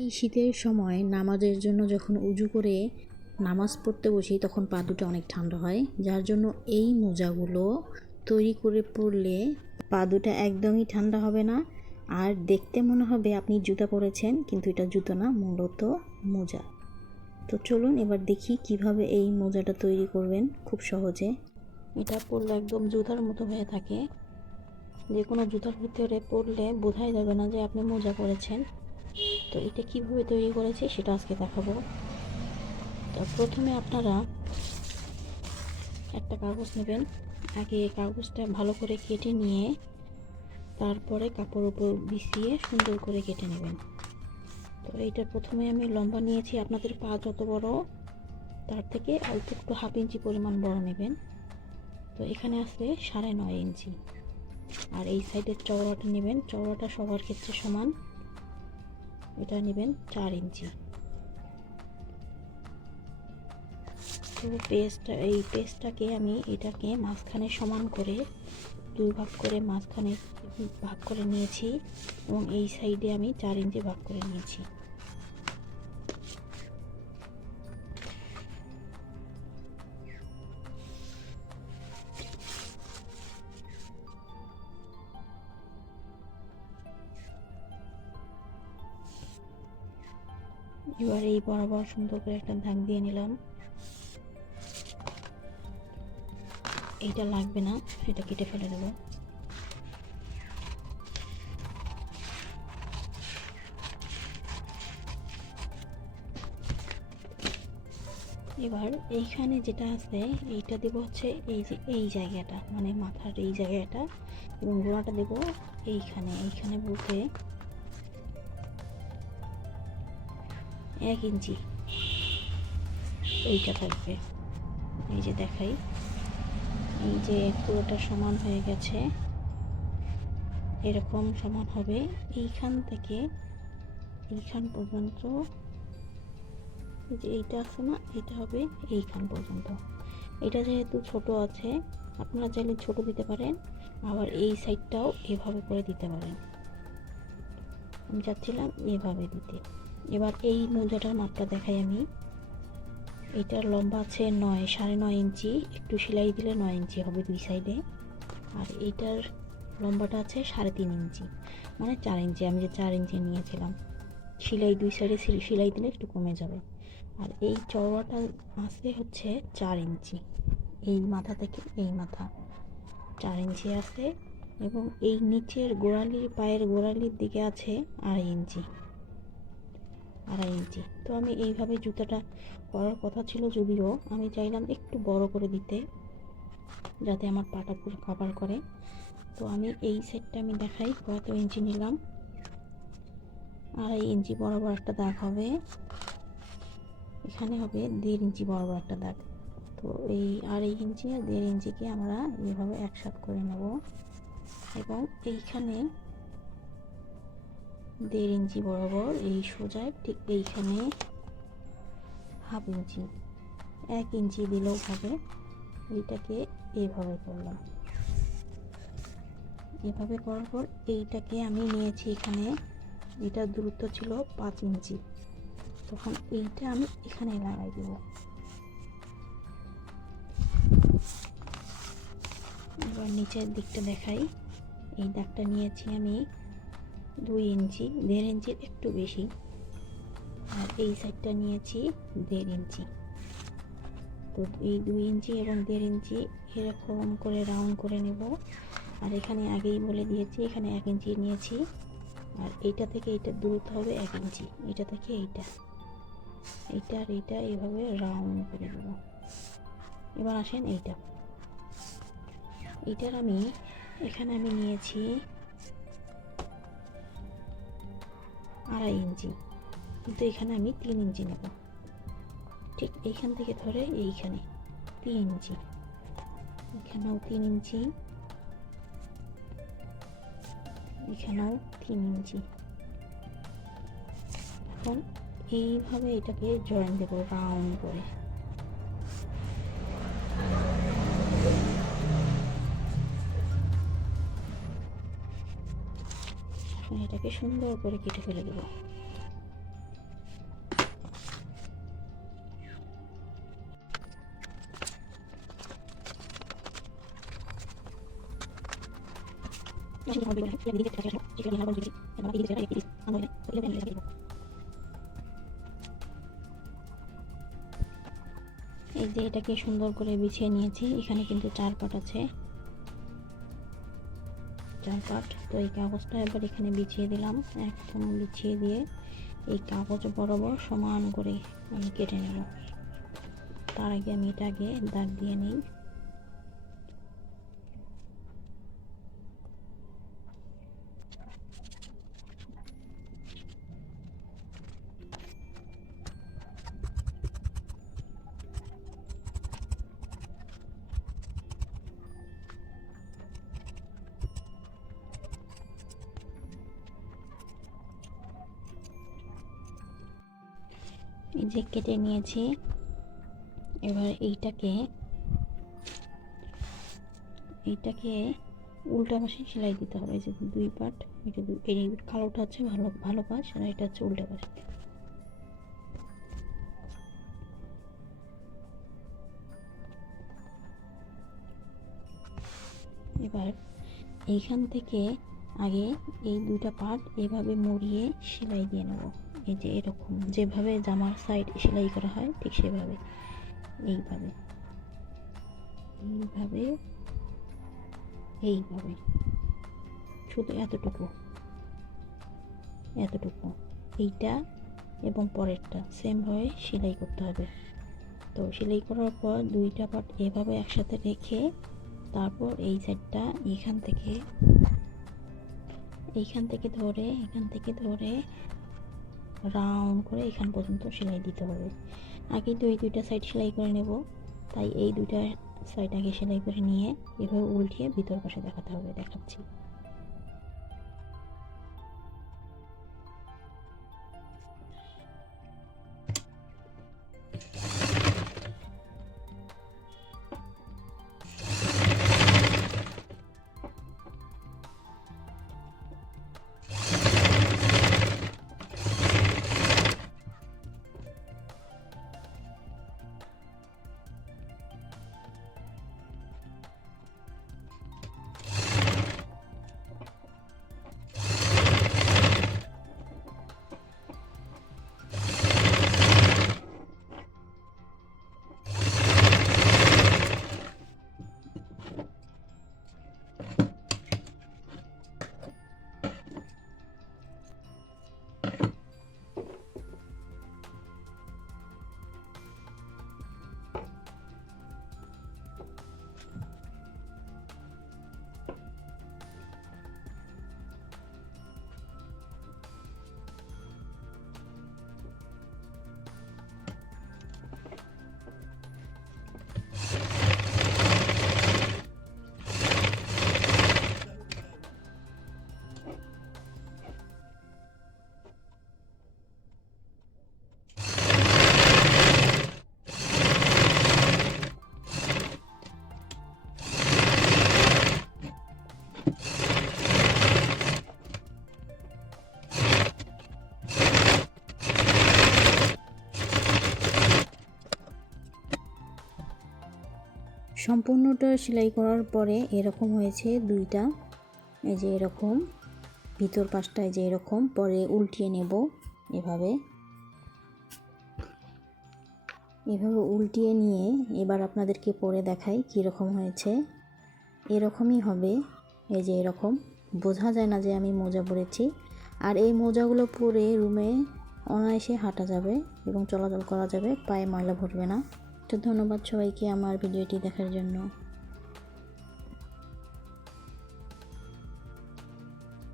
এই শীতের সময় নামাজের জন্য যখন উজু করে নামাজ পড়তে বসি তখন পা দুটো অনেক ঠান্ডা হয়, যার জন্য এই মোজাগুলো তৈরি করে পরলে পা দুটো একদমই ঠান্ডা হবে না। আর দেখতে মনে হবে আপনি জুতা পরেছেন, কিন্তু এটা জুতো না, মূলত মোজা। তো চলুন এবার দেখি কিভাবে এই মোজাটা তৈরি করবেন খুব সহজে। এটা পরলে একদম জুতার মতো হয়ে থাকে, যে কোনো জুতার ভিতরে পরলে বোঝাই যাবে না যে আপনি মোজা পরেছেন। তো এটা কিভাবে তৈরি করেছি সেটা আজকে দেখাবো। তো প্রথমে আপনারা একটা কাগজ নেবেন, আগে কাগজটা ভালো করে কেটে নিয়ে তারপরে কাপড় উপর বিছিয়ে সুন্দর করে কেটে নেবেন। তো এইটা প্রথমে আমি লম্বা নিয়েছি, আপনাদের পা যত বড় তার থেকে অল্প একটু 1/2 ইঞ্চি পরিমাণ বড় নেবেন। তো এখানে আছে 9.5 ইঞ্চি। আর এই সাইডের চওড়াটা নেবেন, চওড়াটা সবার ক্ষেত্রে সমান, এটা নেবেন 4 ইঞ্চি। তো এই পেস্টটাকে আমি এটাকে মাঝখানে সমান করে 2 ভাগ করে মাঝখানে ভাগ করে নিয়েছি, এবং এই সাইডে আমি 4 ইঞ্চি ভাগ করে নিয়েছি। এবার এই বরাবর সুন্দর করে একটা দাগ দিয়ে নিলাম। এইটা লাগবে না, এটা কেটে ফেলে দেব। এবার এইখানে যেটা আছে এইটা দেব হচ্ছে এই যে এই জায়গাটা, মানে মাথার এই জায়গাটা, এবং গোড়াটা দেব এইখানে বলতে 1 ইঞ্চি এইটা থাকবে। এই যে দেখাই, এই যে পুরোটা সমান হয়ে গেছে, এরকম সমান হবে এইখান থেকে এইখান পর্যন্ত। যে এইটা আছে না, এটা হবে এইখান পর্যন্ত। এটা যেহেতু ছোট আছে, আপনারা চাইলে ছোট দিতে পারেন, আবার এই সাইডটাও এভাবে করে দিতে পারেন। আমি চাচ্ছিলাম এভাবে দিতে। এবার এই মোজাটার মাপটা দেখাই আমি। এটার লম্বা আছে 9.5 ইঞ্চি, একটু সেলাই দিলে 9 ইঞ্চি হবে 2 সাইডে। আর এইটার লম্বাটা আছে 3.5 ইঞ্চি, মানে 4 ইঞ্চি। আমি যে 4 ইঞ্চি নিয়েছিলাম, সেলাই 2 সাইডে সেলাই দিলে একটু কমে যাবে। আর এই চওড়াটা আছে হচ্ছে 4 ইঞ্চি, এই মাথা থেকে এই মাথা 4 ইঞ্চি আছে, এবং এই নিচের গোড়ালির পায়ের গোড়ালির দিকে আছে 2.5 ইঞ্চি। তো আমি এইভাবে জুতাটা পরার কথা ছিল, যদিও আমি চাইলাম একটু বড় করে দিতে যাতে আমার পাটা পুরো কভার করে। তো আমি এই সেটটা আমি দেখাই কত ইঞ্চি নিলাম। 2.5 ইঞ্চি বরাবর একটা দাগ হবে, এখানে হবে 1.5 ইঞ্চি বরাবর একটা দাগ। তো এই 2.5 ইঞ্চি আর 1.5 ইঞ্চিকে আমরা এইভাবে একসাথে করে নেব, এবং এইখানে 1.5 ইঞ্চি বরাবর এই সোজায় ঠিক এইখানে 1/2 ইঞ্চি, 1 ইঞ্চি দিলেও হবে। এইটাকে এইভাবে করলাম। এভাবে করার পর এইটাকে আমি নিয়েছি, এখানে এটার দূরত্ব ছিল 5 ইঞ্চি, তখন এইটা আমি এখানে লাগাই দেব। এবার নিচের দিকটা দেখাই। এই দাগটা নিয়েছি আমি 2 ইঞ্চি, 1.5 ইঞ্চির একটু বেশি। আর এই সাইডটা নিয়েছি 1.5 ইঞ্চি। তো এই 2 ইঞ্চি এবং 1.5 ইঞ্চি এরকম করে রাউন্ড করে নেব। আর এখানে আগেই বলে দিয়েছি, এখানে 1 ইঞ্চি নিয়েছি, আর এইটা থেকে এইটার দূরত্ব হবে 1 ইঞ্চি। এইটা থেকে এইটা আর এইটা এইভাবে রাউন্ড করে দেব। এবার আসেন এইটার আমি এখানে আমি নিয়েছি 2.5 ইঞ্চি, কিন্তু এখানে আমি 3 ইঞ্চি নেব। ঠিক এইখান থেকে ধরে এইখানে 3 ইঞ্চি, এখানেও 3 ইঞ্চি, এখানেও 3 ইঞ্চি। এখন এইভাবে এটাকে জয়েন দেব রাউন্ড করে। এটাকে সুন্দর করে কেটে ফেলে দেব। এই যে এটাকে সুন্দর করে বিছিয়ে নিয়েছি। এখানে কিন্তু 4 পাট আছে, 4 পাট। তো এই কাগজটা এবার এখানে বিছিয়ে দিলাম। একদম বিছিয়ে দিয়ে এই কাগজ বরাবর সমান করে আমি কেটে নেব। তার আগে আমি এটাকে দাগ দিয়ে নিই। এই যে কেটে নিয়েছি। এবার এইটাকে উল্টা পাশে সেলাই দিতে হবে। এই যে 2 পাট, এই কালোটা হচ্ছে ভালো পাশ, আর এটা হচ্ছে উল্টা পাশ। এবার এইখান থেকে আগে এই 2টা পাট এভাবে মুড়িয়ে সেলাই দিয়ে নেব। এই যে এরকম, যেভাবে জামার সাইড সেলাই করা হয় ঠিক সেভাবে, এইভাবে এইভাবে এইভাবে, শুধু এতটুকু এইটা এবং পরেরটা সেমভাবে সেলাই করতে হবে। তো সেলাই করার পর 2টা পাট এভাবে একসাথে রেখে তারপর এই সাইডটা এখান থেকে ধরে রাউন্ড করে এখান পর্যন্ত সেলাই দিতে হবে। আগে তো এই 2টা সাইড সেলাই করে নেব, তাই এই 2টা সাইড আগে সেলাই করে নিয়ে এভাবে উল্টিয়ে ভিতর পাশে দেখাতে হবে। দেখাচ্ছি। সম্পূর্ণটা সেলাই করার পরে এরকম হয়েছে 2টা। এই যে এরকম ভিতর পাশটায় যে এরকম, পরে উল্টিয়ে নেব এভাবে উল্টিয়ে নিয়ে এবার আপনাদেরকে পরে দেখাই কীরকম হয়েছে। এরকমই হবে। এই যে এরকম বোঝা যায় না যে আমি মোজা পরেছি। আর এই মোজাগুলো পরে রুমে অনায়াসে হাঁটা যাবে এবং চলাচল করা যাবে, পায়ে ময়লা ভরবে না। তো ধন্যবাদ সবাইকে আমার ভিডিওটি দেখার জন্য।